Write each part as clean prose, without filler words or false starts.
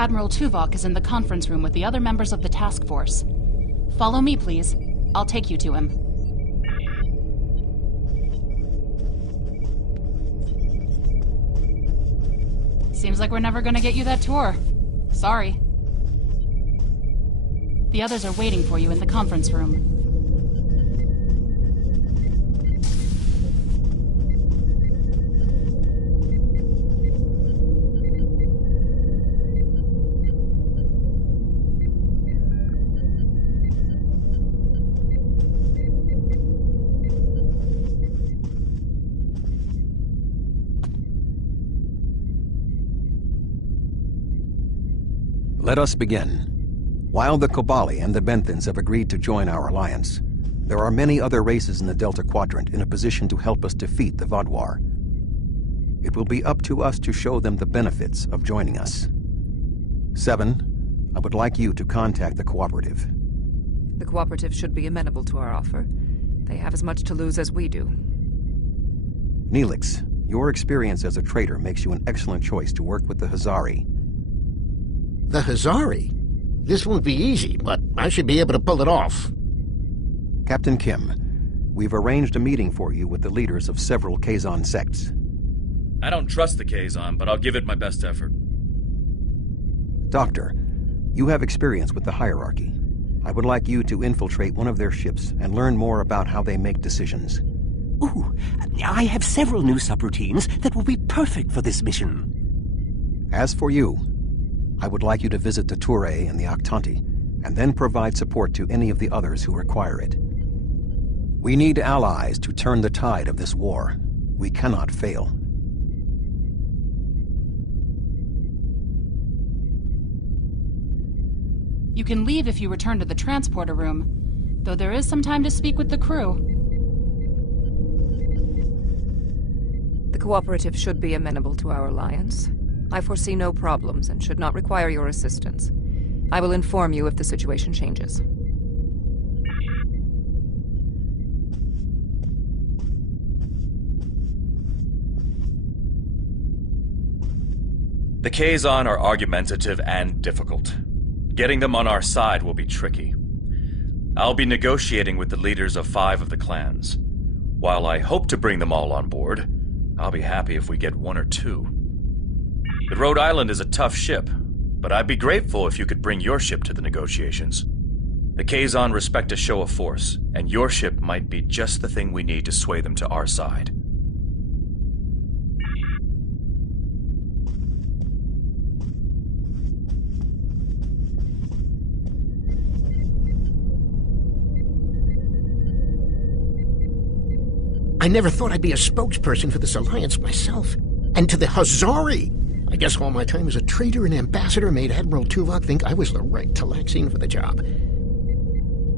Admiral Tuvok is in the conference room with the other members of the task force. Follow me, please. I'll take you to him. Seems like we're never gonna get you that tour. Sorry. The others are waiting for you in the conference room. Let us begin. While the Kobali and the Benthans have agreed to join our alliance, there are many other races in the Delta Quadrant in a position to help us defeat the Vaadwaur. It will be up to us to show them the benefits of joining us. 7, I would like you to contact the Cooperative. The Cooperative should be amenable to our offer. They have as much to lose as we do. Neelix, your experience as a trader makes you an excellent choice to work with the Hazari. The Hazari? This won't be easy, but I should be able to pull it off. Captain Kim, we've arranged a meeting for you with the leaders of several Kazon sects. I don't trust the Kazon, but I'll give it my best effort. Doctor, you have experience with the hierarchy. I would like you to infiltrate one of their ships and learn more about how they make decisions. Ooh, I have several new subroutines that will be perfect for this mission. As for you, I would like you to visit the Touré and the Octanti, and then provide support to any of the others who require it. We need allies to turn the tide of this war. We cannot fail. You can leave if you return to the transporter room, though there is some time to speak with the crew. The Cooperative should be amenable to our alliance. I foresee no problems and should not require your assistance. I will inform you if the situation changes. The Kazon are argumentative and difficult. Getting them on our side will be tricky. I'll be negotiating with the leaders of 5 of the clans. While I hope to bring them all on board, I'll be happy if we get 1 or 2. The Rhode Island is a tough ship, but I'd be grateful if you could bring your ship to the negotiations. The Kazon respect a show of force, and your ship might be just the thing we need to sway them to our side. I never thought I'd be a spokesperson for this alliance myself. And to the Hazari! I guess all my time as a trader and ambassador made Admiral Tuvok think I was the right Talaxian for the job.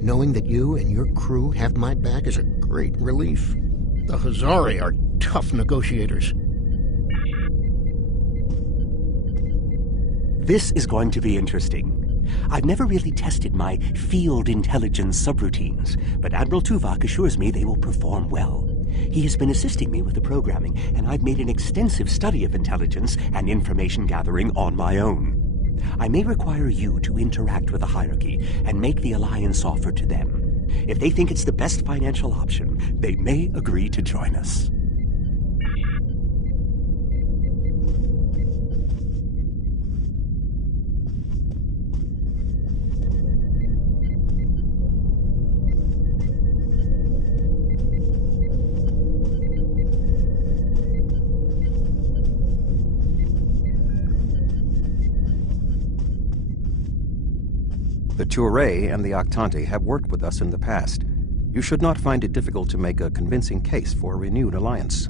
Knowing that you and your crew have my back is a great relief. The Hazari are tough negotiators. This is going to be interesting. I've never really tested my field intelligence subroutines, but Admiral Tuvok assures me they will perform well. He has been assisting me with the programming, and I've made an extensive study of intelligence and information gathering on my own. I may require you to interact with the hierarchy and make the alliance offer to them. If they think it's the best financial option, they may agree to join us. The Touré and the Octanti have worked with us in the past. You should not find it difficult to make a convincing case for a renewed alliance.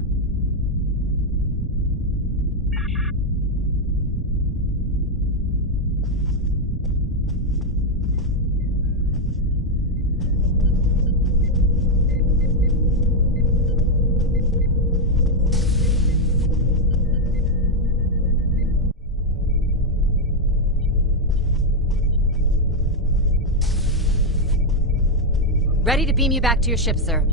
Ready to beam you back to your ship, sir.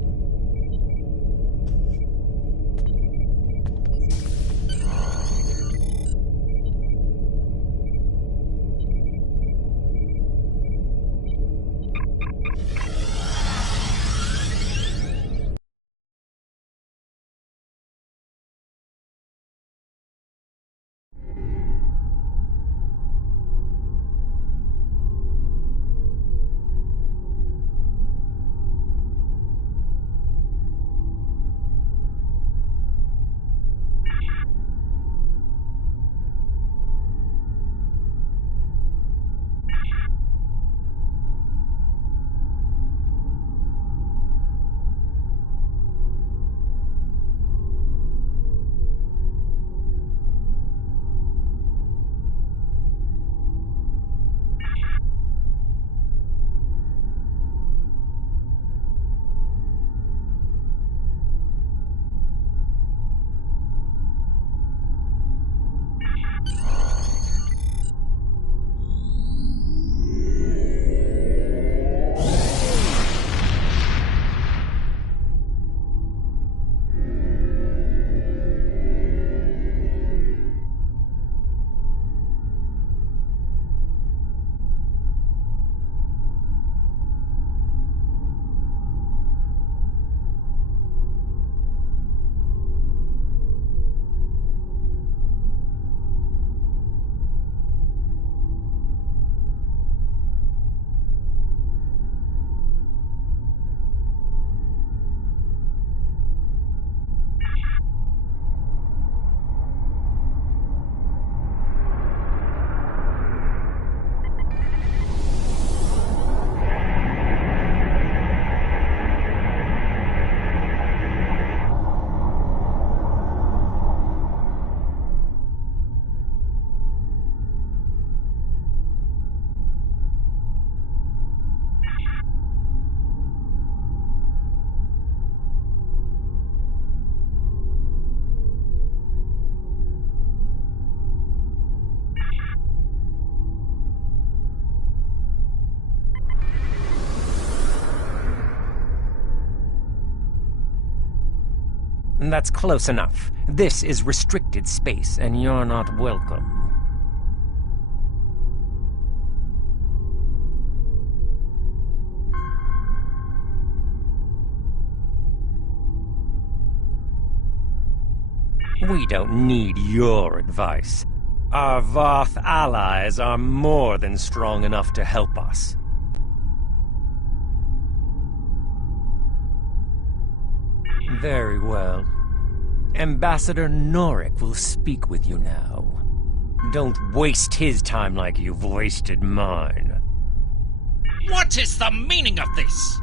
That's close enough. This is restricted space, and you're not welcome. We don't need your advice. Our Voth allies are more than strong enough to help us. Very well. Ambassador Norik will speak with you now. Don't waste his time like you've wasted mine. What is the meaning of this?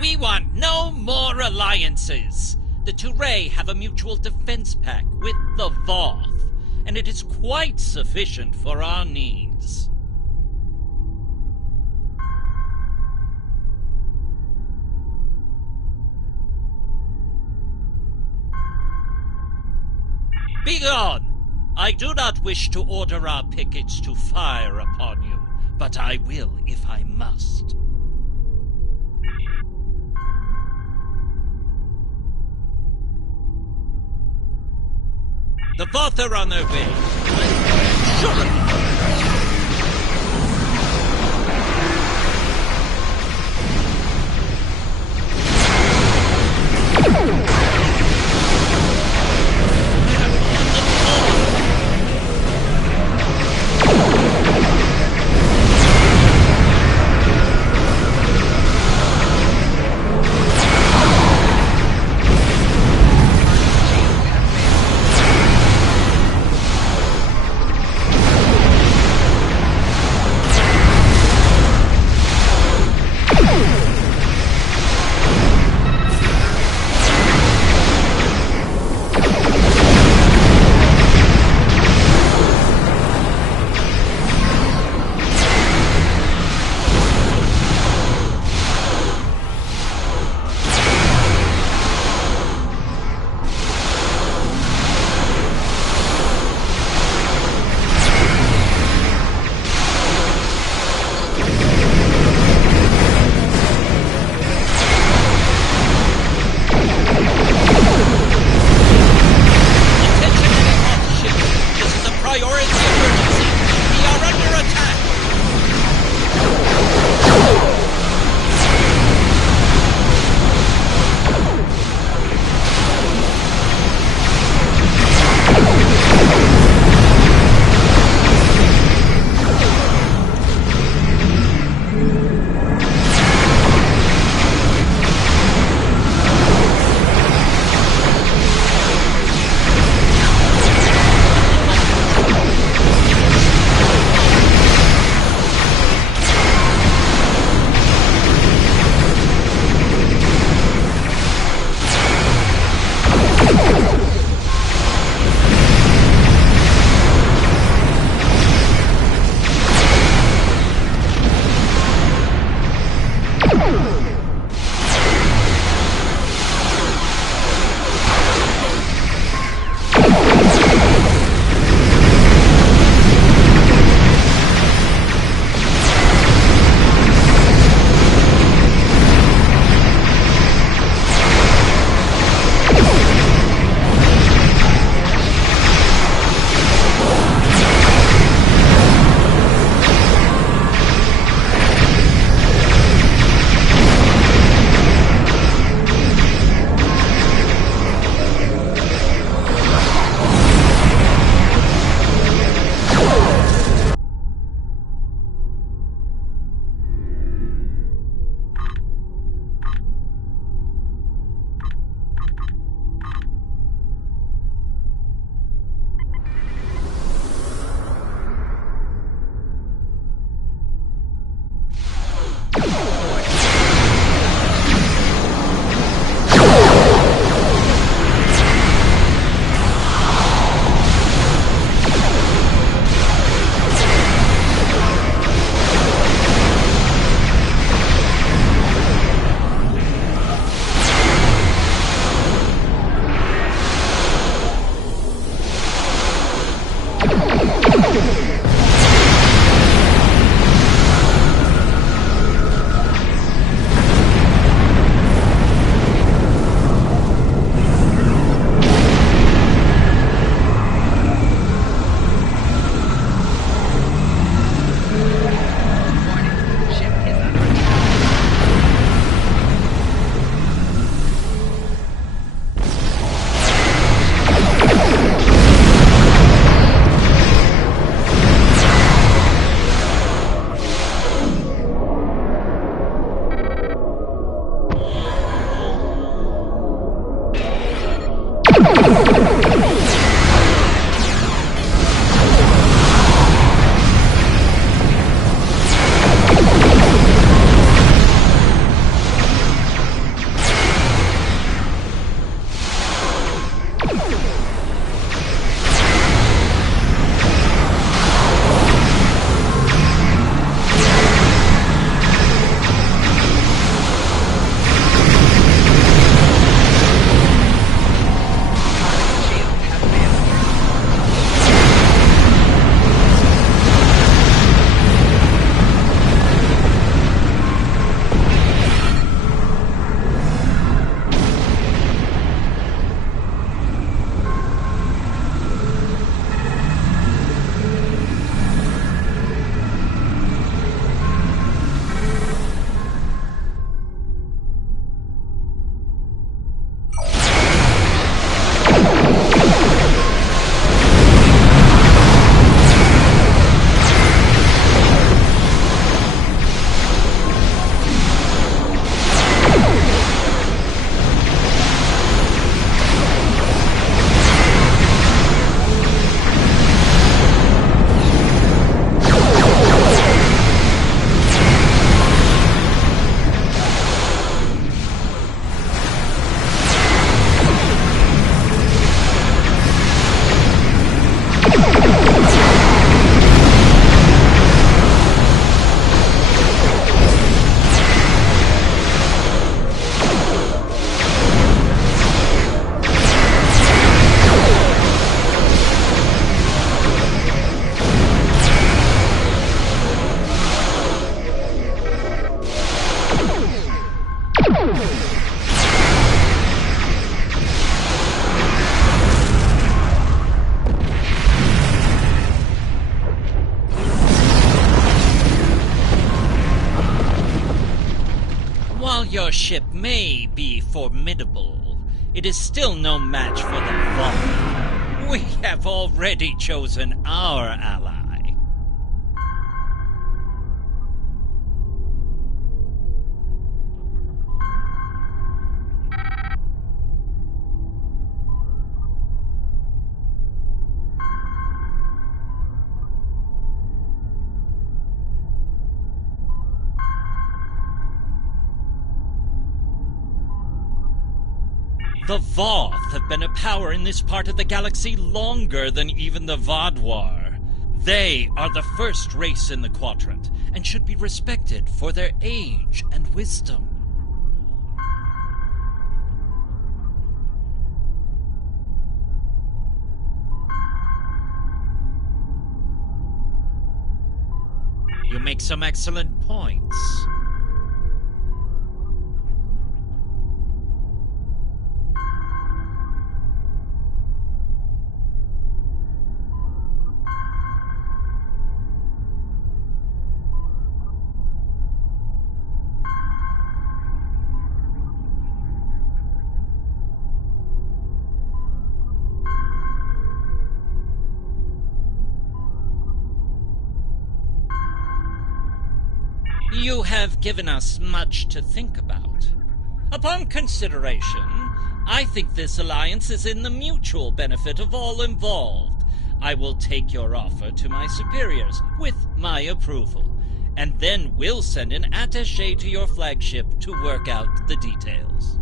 We want no more alliances. The Touré have a mutual defense pact with the Voth, and it is quite sufficient for our needs. Begone! I do not wish to order our pickets to fire upon you, but I will if I must. The Voth are on their way. I'm sure of it. While your ship may be formidable, it is still no match for the Vault. We have already chosen our ally. The Voth have been a power in this part of the galaxy longer than even the Vaadwaur. They are the first race in the quadrant, and should be respected for their age and wisdom. You make some excellent points. You have given us much to think about. Upon consideration, I think this alliance is in the mutual benefit of all involved. I will take your offer to my superiors with my approval, and then we'll send an attaché to your flagship to work out the details.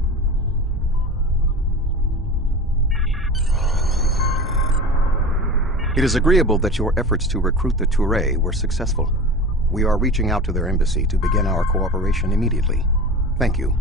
It is agreeable that your efforts to recruit the Touré were successful. We are reaching out to their embassy to begin our cooperation immediately. Thank you.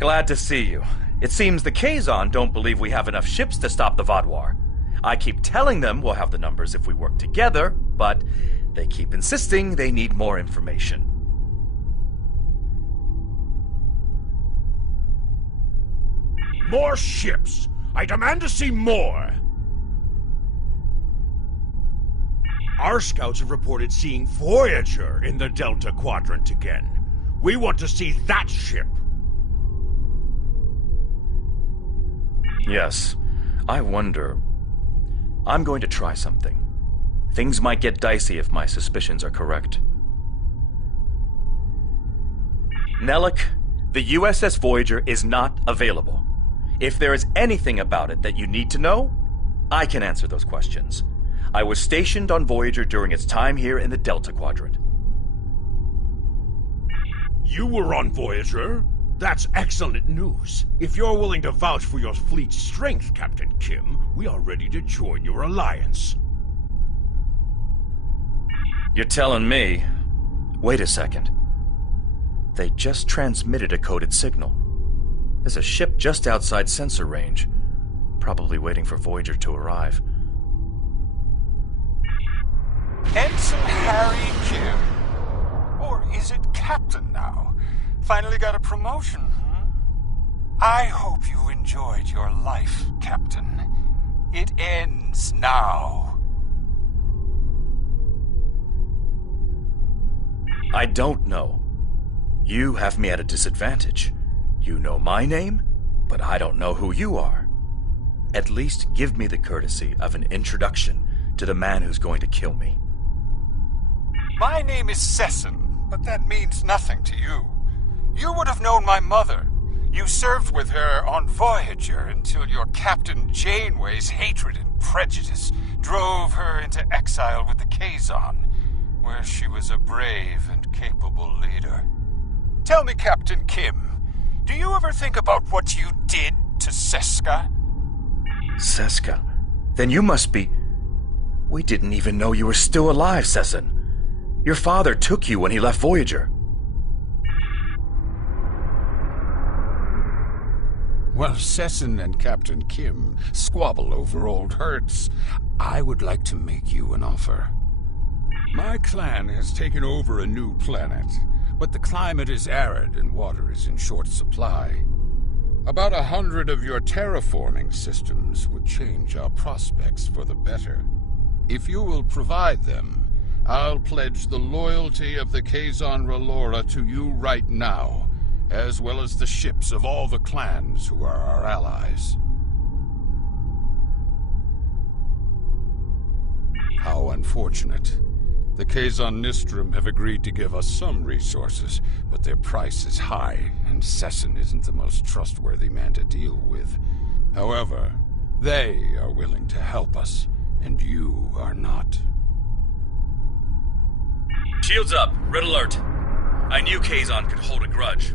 Glad to see you. It seems the Kazon don't believe we have enough ships to stop the Vaadwaur. I keep telling them we'll have the numbers if we work together, but they keep insisting they need more information. More ships! I demand to see more! Our scouts have reported seeing Voyager in the Delta Quadrant again. We want to see that ship! Yes, I wonder... I'm going to try something. Things might get dicey if my suspicions are correct. Nellick, the USS Voyager is not available. If there is anything about it that you need to know, I can answer those questions. I was stationed on Voyager during its time here in the Delta Quadrant. You were on Voyager? That's excellent news. If you're willing to vouch for your fleet's strength, Captain Kim, we are ready to join your alliance. You're telling me... Wait a second. They just transmitted a coded signal. There's a ship just outside sensor range, probably waiting for Voyager to arrive. Ensign Harry Kim. Or is it Captain now? Finally got a promotion, huh? I hope you enjoyed your life, Captain. It ends now. I don't know. You have me at a disadvantage. You know my name, but I don't know who you are. At least give me the courtesy of an introduction to the man who's going to kill me. My name is Sesson, but that means nothing to you. You would have known my mother. You served with her on Voyager until your Captain Janeway's hatred and prejudice drove her into exile with the Kazon, where she was a brave and capable leader. Tell me, Captain Kim, do you ever think about what you did to Seska? Seska? Then you must be... We didn't even know you were still alive, Sesson. Your father took you when he left Voyager. While Sesson and Captain Kim squabble over old hurts, I would like to make you an offer. My clan has taken over a new planet, but the climate is arid and water is in short supply. About 100 of your terraforming systems would change our prospects for the better. If you will provide them, I'll pledge the loyalty of the Kazon Relora to you right now, as well as the ships of all the clans who are our allies. How unfortunate. The Kazon Nistrum have agreed to give us some resources, but their price is high, and Sesson isn't the most trustworthy man to deal with. However, they are willing to help us, and you are not. Shields up. Red alert. I knew Kazon could hold a grudge.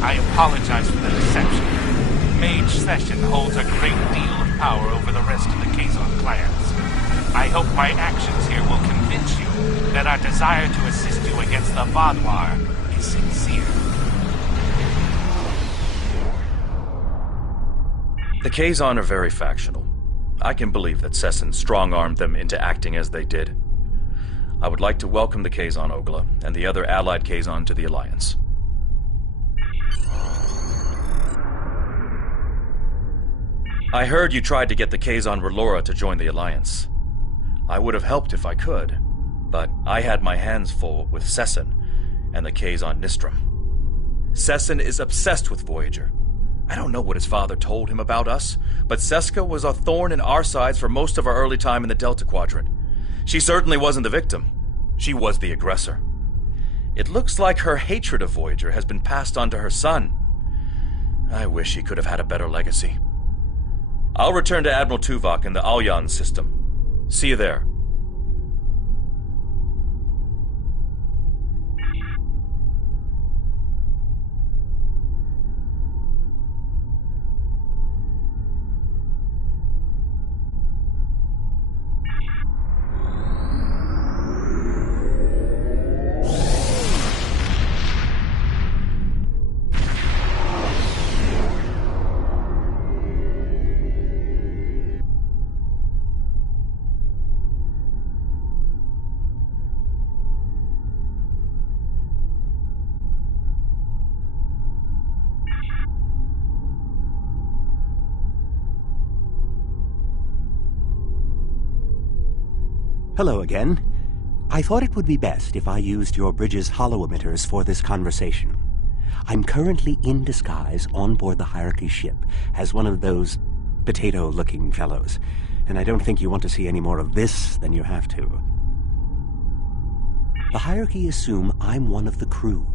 I apologize for the deception. Mage Session holds a great deal of power over the rest of the Kazon clans. I hope my actions here will convince you that our desire to assist you against the Vaadwaur is sincere. The Kazon are very factional. I can believe that Sesson strong-armed them into acting as they did. I would like to welcome the Kazon Ogla and the other allied Kazon to the Alliance. I heard you tried to get the Kazon Relora to join the Alliance. I would have helped if I could, but I had my hands full with Sesson and the Kazon Nistrum. Sesson is obsessed with Voyager. I don't know what his father told him about us, but Seska was a thorn in our sides for most of our early time in the Delta Quadrant. She certainly wasn't the victim. She was the aggressor. It looks like her hatred of Voyager has been passed on to her son. I wish he could have had a better legacy. I'll return to Admiral Tuvok in the Alyan system. See you there. Hello again. I thought it would be best if I used your bridge's holo emitters for this conversation. I'm currently in disguise on board the Hierarchy ship as one of those potato-looking fellows, and I don't think you want to see any more of this than you have to. The Hierarchy assume I'm one of the crew.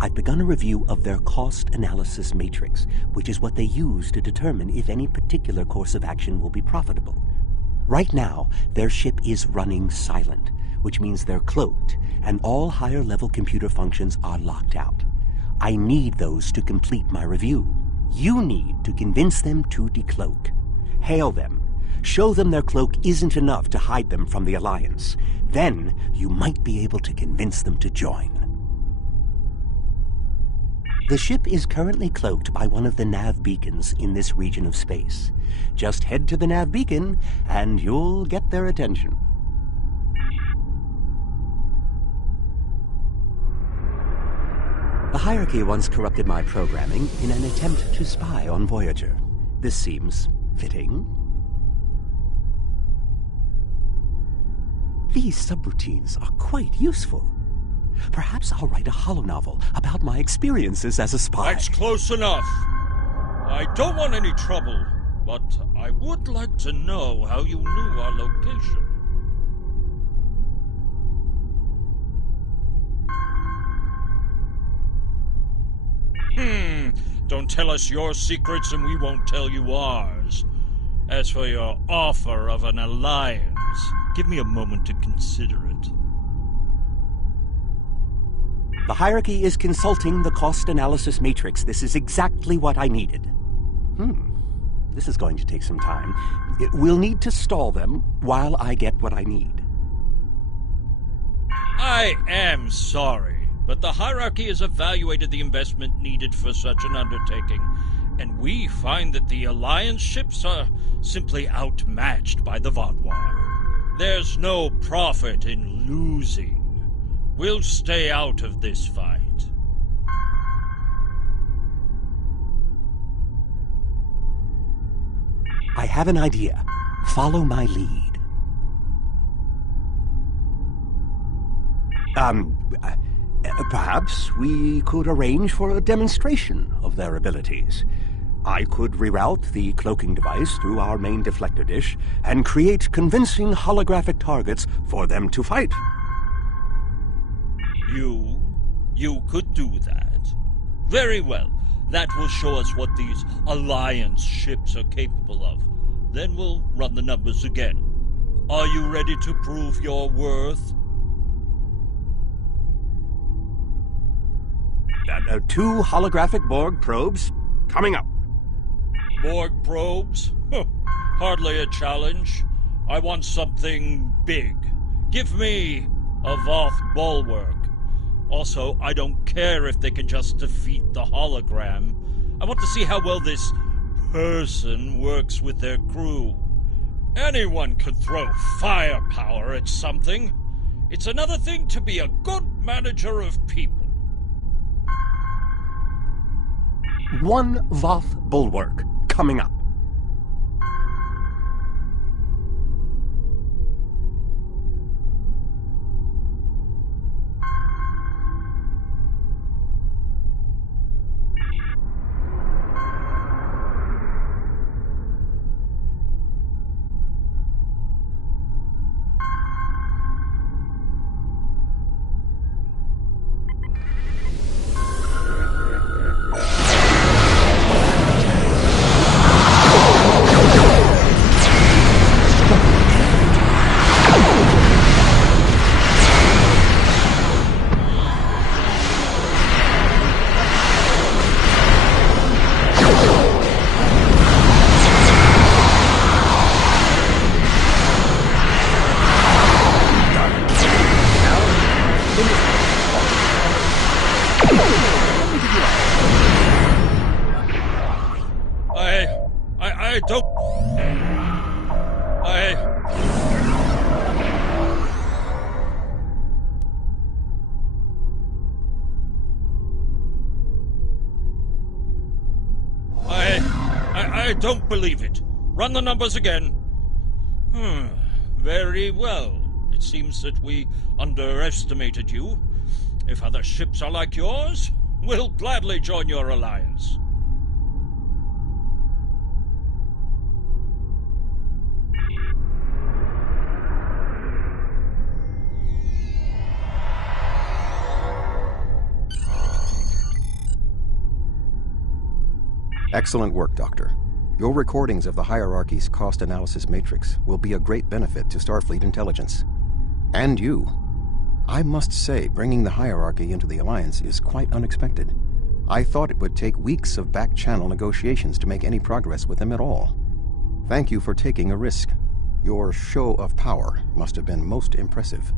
I've begun a review of their cost analysis matrix, which is what they use to determine if any particular course of action will be profitable. Right now, their ship is running silent, which means they're cloaked, and all higher-level computer functions are locked out. I need those to complete my review. You need to convince them to decloak. Hail them. Show them their cloak isn't enough to hide them from the Alliance. Then, you might be able to convince them to join. The ship is currently cloaked by one of the nav beacons in this region of space. Just head to the nav beacon, and you'll get their attention. The Hierarchy once corrupted my programming in an attempt to spy on Voyager. This seems fitting. These subroutines are quite useful. Perhaps I'll write a holonovel about my experiences as a spy. That's close enough. I don't want any trouble, but I would like to know how you knew our location. Don't tell us your secrets and we won't tell you ours. As for your offer of an alliance, give me a moment to consider it. The Hierarchy is consulting the cost analysis matrix. This is exactly what I needed. This is going to take some time. We'll need to stall them while I get what I need. I am sorry, but the Hierarchy has evaluated the investment needed for such an undertaking, and we find that the Alliance ships are simply outmatched by the Vaadwaur. There's no profit in losing. We'll stay out of this fight. I have an idea. Follow my lead. Perhaps we could arrange for a demonstration of their abilities. I could reroute the cloaking device through our main deflector dish and create convincing holographic targets for them to fight. You could do that. Very well. That will show us what these Alliance ships are capable of. Then we'll run the numbers again. Are you ready to prove your worth? 2 holographic Borg probes coming up. Borg probes? Hardly a challenge. I want something big. Give me a Voth bulwark. Also, I don't care if they can just defeat the hologram. I want to see how well this person works with their crew. Anyone can throw firepower at something. It's another thing to be a good manager of people. 1 Voth bulwark coming up. I don't... I don't believe it. Run the numbers again. Very well. It seems that we underestimated you. If other ships are like yours, we'll gladly join your alliance. Excellent work, Doctor. Your recordings of the hierarchy's cost analysis matrix will be a great benefit to Starfleet intelligence. And you. I must say, bringing the hierarchy into the Alliance is quite unexpected. I thought it would take weeks of back-channel negotiations to make any progress with them at all. Thank you for taking a risk. Your show of power must have been most impressive.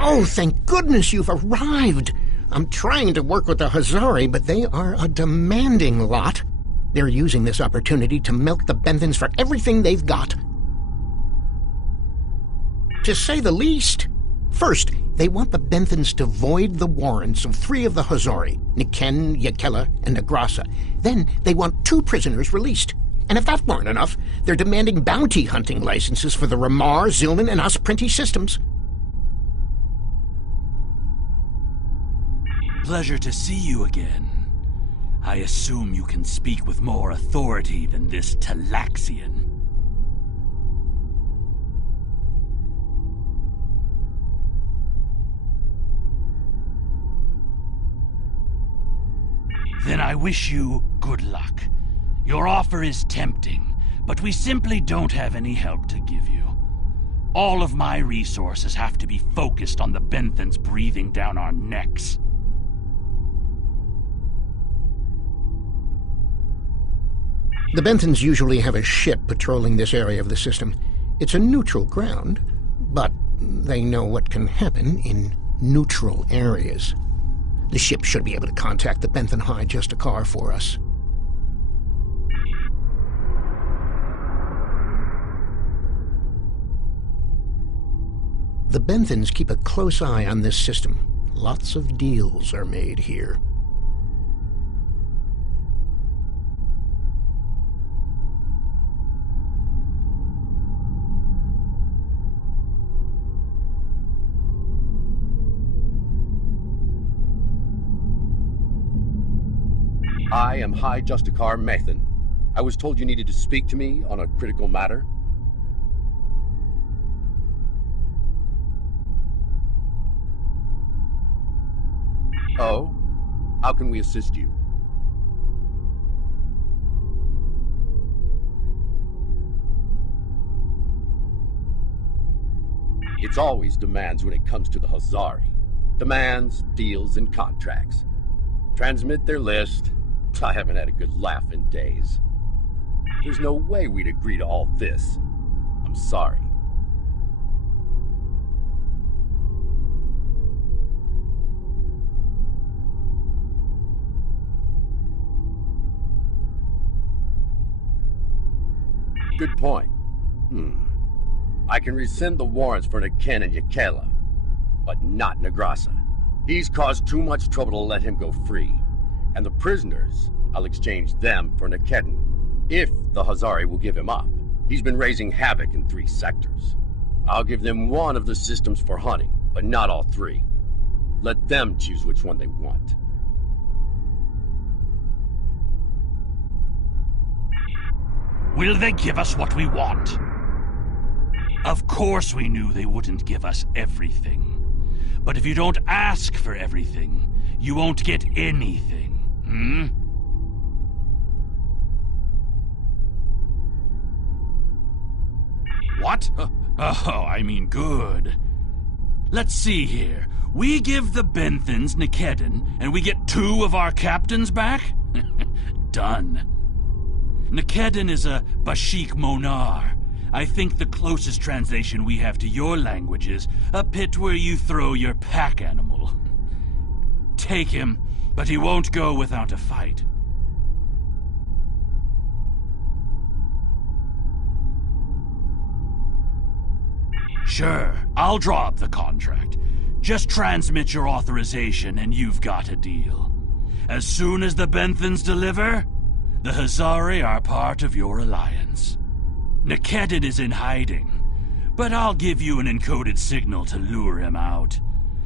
Oh, thank goodness you've arrived! I'm trying to work with the Hazari, but they are a demanding lot. They're using this opportunity to milk the Benthans for everything they've got. To say the least. First, they want the Benthans to void the warrants of 3 of the Hazari, Niken, Yakela, and Negrasa. Then they want 2 prisoners released. And if that weren't enough, they're demanding bounty hunting licenses for the Ramar, Zilman, and Osprinty systems. Pleasure to see you again. I assume you can speak with more authority than this Talaxian. Then I wish you good luck. Your offer is tempting, but we simply don't have any help to give you. All of my resources have to be focused on the Benthans breathing down our necks. The Benthans usually have a ship patrolling this area of the system. It's a neutral ground, but they know what can happen in neutral areas. The ship should be able to contact the Benthan High Justicar for us. The Benthans keep a close eye on this system. Lots of deals are made here. I am High Justicar Mathan. I was told you needed to speak to me on a critical matter. Oh? How can we assist you? It's always demands when it comes to the Hazari. Demands, deals, and contracts. Transmit their list. I haven't had a good laugh in days. There's no way we'd agree to all this. I'm sorry. Good point. I can rescind the warrants for Niken and Yakela, but not Negrasa. He's caused too much trouble to let him go free. And the prisoners, I'll exchange them for Nikedin, if the Hazari will give him up. He's been raising havoc in 3 sectors. I'll give them one of the systems for hunting, but not all 3. Let them choose which one they want. Will they give us what we want? Of course we knew they wouldn't give us everything. But if you don't ask for everything, you won't get anything, What? Oh, I mean good. Let's see here. We give the Benthans Nikedin, and we get 2 of our captains back? Done. Nikedin is a Bashik Monar. I think the closest translation we have to your language is a pit where you throw your pack animal. Take him, but he won't go without a fight. Sure, I'll draw up the contract. Just transmit your authorization and you've got a deal. As soon as the Benthans deliver, the Hazari are part of your alliance. Nikedin is in hiding, but I'll give you an encoded signal to lure him out.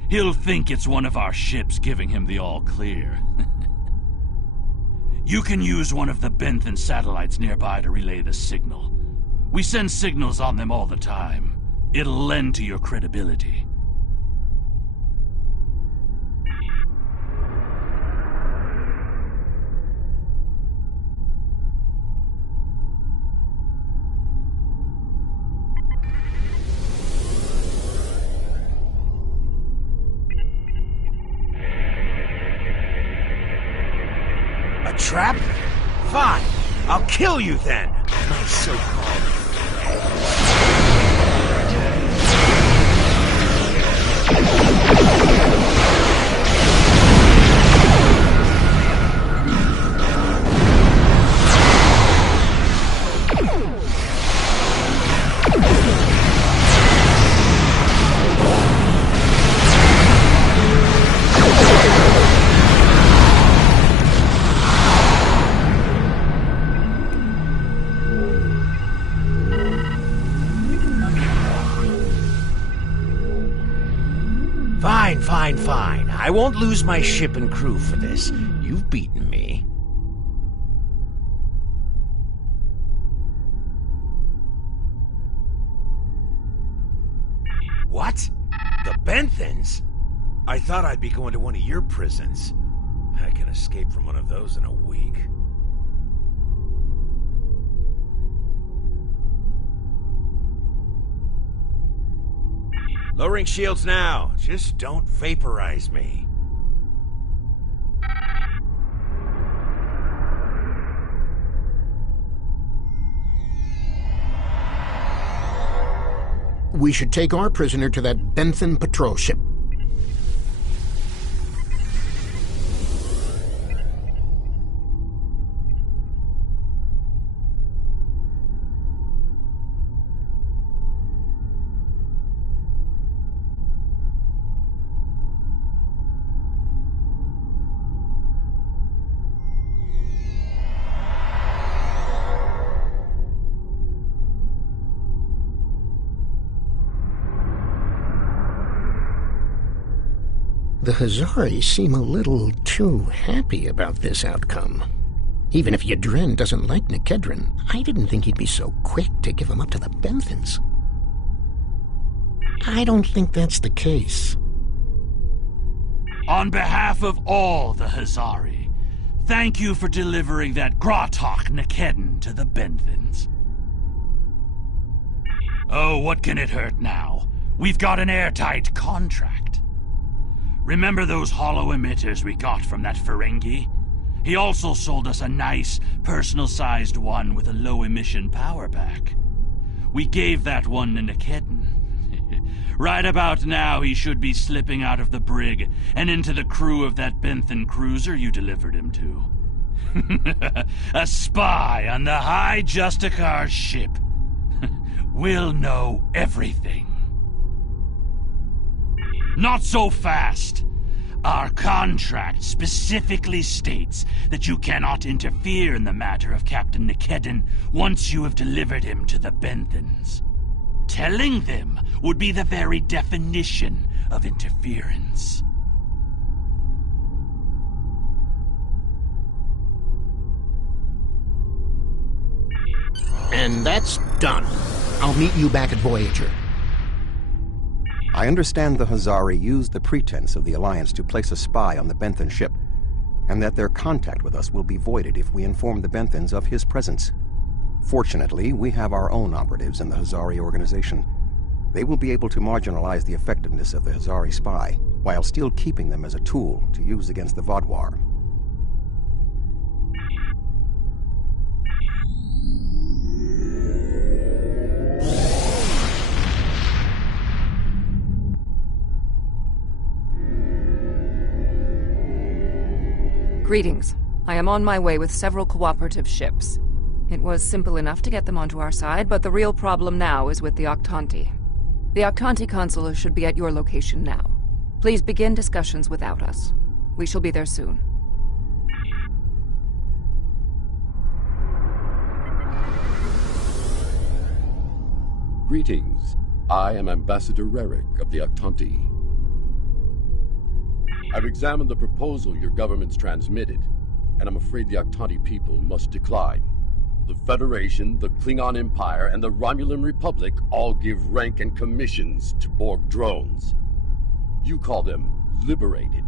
He'll think it's one of our ships giving him the all-clear. You can use one of the Benthan satellites nearby to relay the signal. We send signals on them all the time. It'll lend to your credibility. A trap? Fine. I'll kill you then. My so-called... Fine. I won't lose my ship and crew for this. You've beaten me. What? The Benthans? I thought I'd be going to one of your prisons. I can escape from one of those in a week. Lowering shields now. Just don't vaporize me. We should take our prisoner to that Benthan patrol ship. The Hazari seem a little too happy about this outcome. Even if Yadren doesn't like Nikedren, I didn't think he'd be so quick to give him up to the Benthans. I don't think that's the case. On behalf of all the Hazari, thank you for delivering that Gratok Nikedden to the Benthans. Oh, what can it hurt now? We've got an airtight contract. Remember those hollow emitters we got from that Ferengi? He also sold us a nice, personal-sized one with a low-emission power pack. We gave that one to Nikedden. Right about now, he should be slipping out of the brig and into the crew of that Benthan cruiser you delivered him to. A spy on the High Justicar's ship. We'll know everything. Not so fast. Our contract specifically states that you cannot interfere in the matter of Captain Nikedden once you have delivered him to the Benthans. Telling them would be the very definition of interference. And that's done. I'll meet you back at Voyager. I understand the Hazari used the pretense of the Alliance to place a spy on the Benthan ship, and that their contact with us will be voided if we inform the Benthans of his presence. Fortunately, we have our own operatives in the Hazari organization. They will be able to marginalize the effectiveness of the Hazari spy, while still keeping them as a tool to use against the Vaadwaur. Greetings. I am on my way with several cooperative ships. It was simple enough to get them onto our side, but the real problem now is with the Octanti. The Octanti consul should be at your location now. Please begin discussions without us. We shall be there soon. Greetings. I am Ambassador Rarick of the Octanti. I've examined the proposal your government's transmitted, and I'm afraid the Octanti people must decline. The Federation, the Klingon Empire, and the Romulan Republic all give rank and commissions to Borg drones. You call them liberated,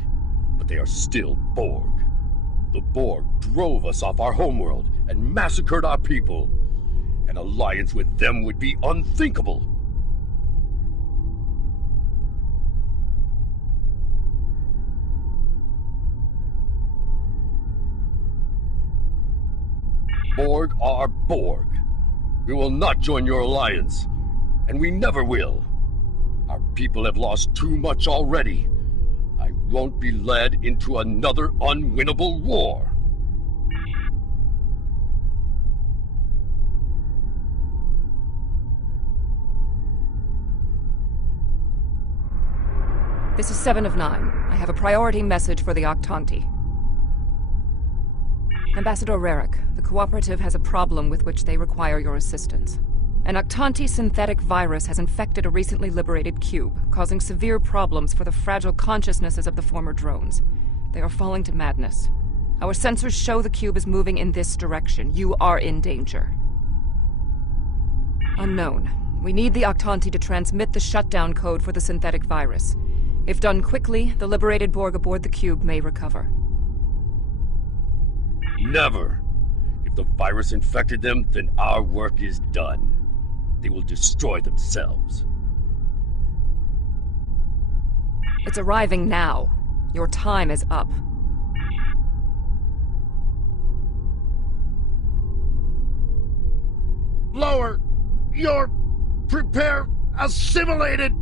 but they are still Borg. The Borg drove us off our homeworld and massacred our people. An alliance with them would be unthinkable. Borg are Borg. We will not join your alliance, and we never will. Our people have lost too much already. I won't be led into another unwinnable war. This is 7 of 9. I have a priority message for the Octanti. Ambassador Rarick, the Cooperative has a problem with which they require your assistance. An Octanti synthetic virus has infected a recently liberated cube, causing severe problems for the fragile consciousnesses of the former drones. They are falling to madness. Our sensors show the cube is moving in this direction. You are in danger. Unknown. We need the Octanti to transmit the shutdown code for the synthetic virus. If done quickly, the liberated Borg aboard the cube may recover. Never. If the virus infected them, then our work is done. They will destroy themselves. It's arriving now. Your time is up. Lower! You're... assimilated!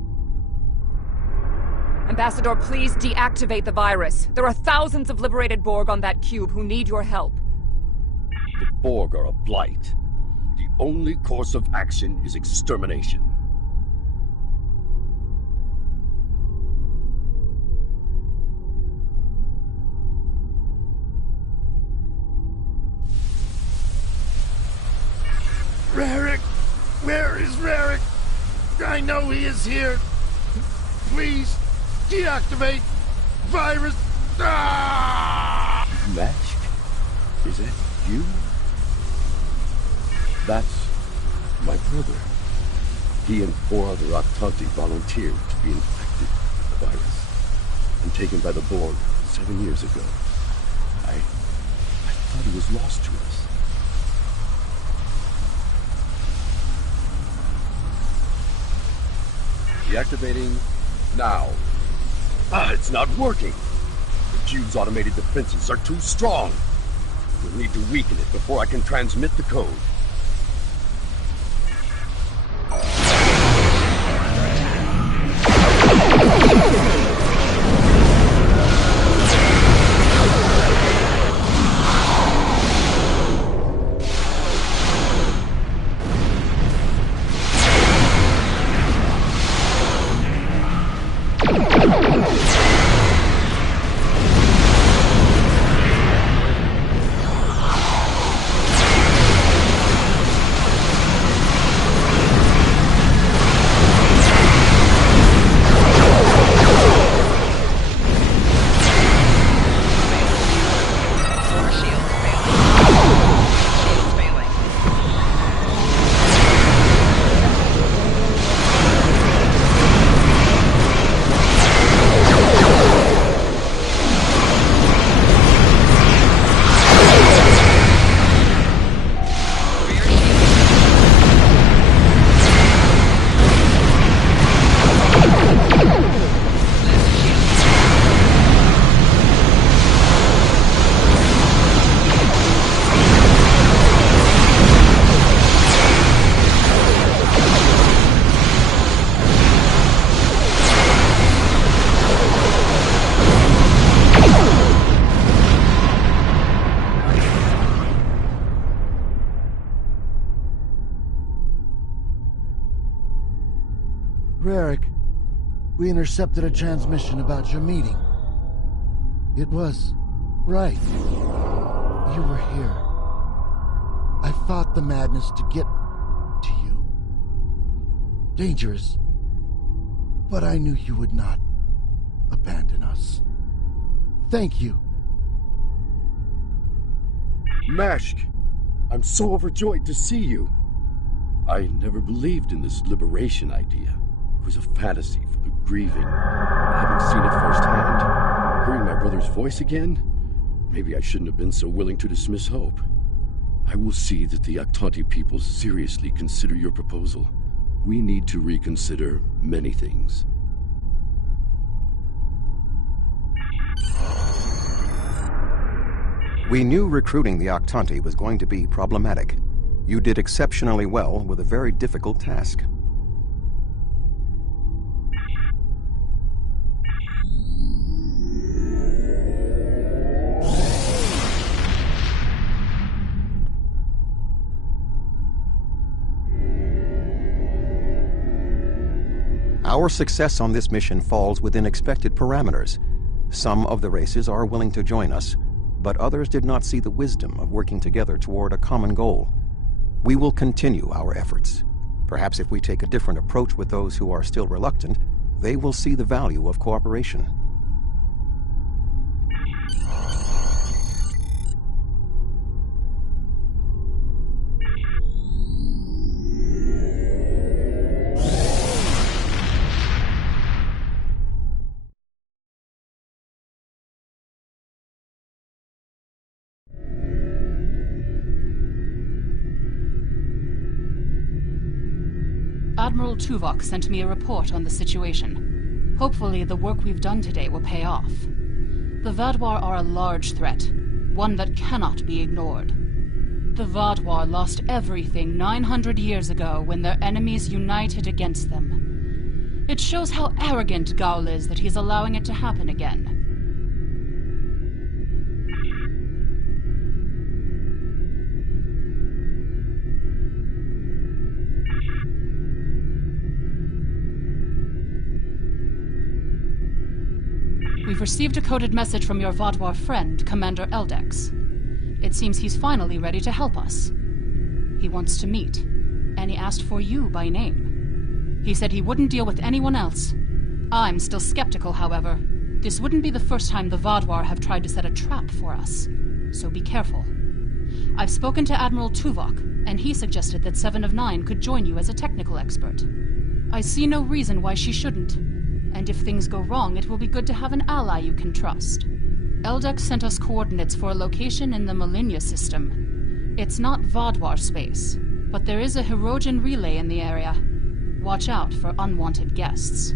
Ambassador, please deactivate the virus. There are thousands of liberated Borg on that cube who need your help. The Borg are a blight. The only course of action is extermination. Rarick! Where is Rarick? I know he is here. Please, deactivate virus! Ah! Mask? Is that you? That's my brother. He and 4 other Octanti volunteered to be infected with the virus and taken by the Borg 7 years ago. I thought he was lost to us. Deactivating now. It's not working. The cube's automated defenses are too strong. We'll need to weaken it before I can transmit the code. We intercepted a transmission about your meeting. It was right. You were here. I fought the madness to get to you. Dangerous. But I knew you would not abandon us. Thank you. Mashk, I'm so overjoyed to see you. I never believed in this liberation idea. It was a fantasy for the grieving. Having seen it firsthand, hearing my brother's voice again, maybe I shouldn't have been so willing to dismiss hope. I will see that the Octanti people seriously consider your proposal. We need to reconsider many things. We knew recruiting the Octanti was going to be problematic. You did exceptionally well with a very difficult task. Our success on this mission falls within expected parameters. Some of the races are willing to join us, but others did not see the wisdom of working together toward a common goal. We will continue our efforts. Perhaps if we take a different approach with those who are still reluctant, they will see the value of cooperation. Admiral Tuvok sent me a report on the situation. Hopefully, the work we've done today will pay off. The Vaadwaur are a large threat, one that cannot be ignored. The Vaadwaur lost everything 900 years ago when their enemies united against them. It shows how arrogant Gaul is that he's allowing it to happen again. We've received a coded message from your Vaadwaur friend, Commander Eldex. It seems he's finally ready to help us. He wants to meet, and he asked for you by name. He said he wouldn't deal with anyone else. I'm still skeptical, however. This wouldn't be the first time the Vaadwaur have tried to set a trap for us, so be careful. I've spoken to Admiral Tuvok, and he suggested that 7 of 9 could join you as a technical expert. I see no reason why she shouldn't, and if things go wrong, it will be good to have an ally you can trust. Eldex sent us coordinates for a location in the Millennia system. It's not Vaadwaur space, but there is a Hirogen relay in the area. Watch out for unwanted guests.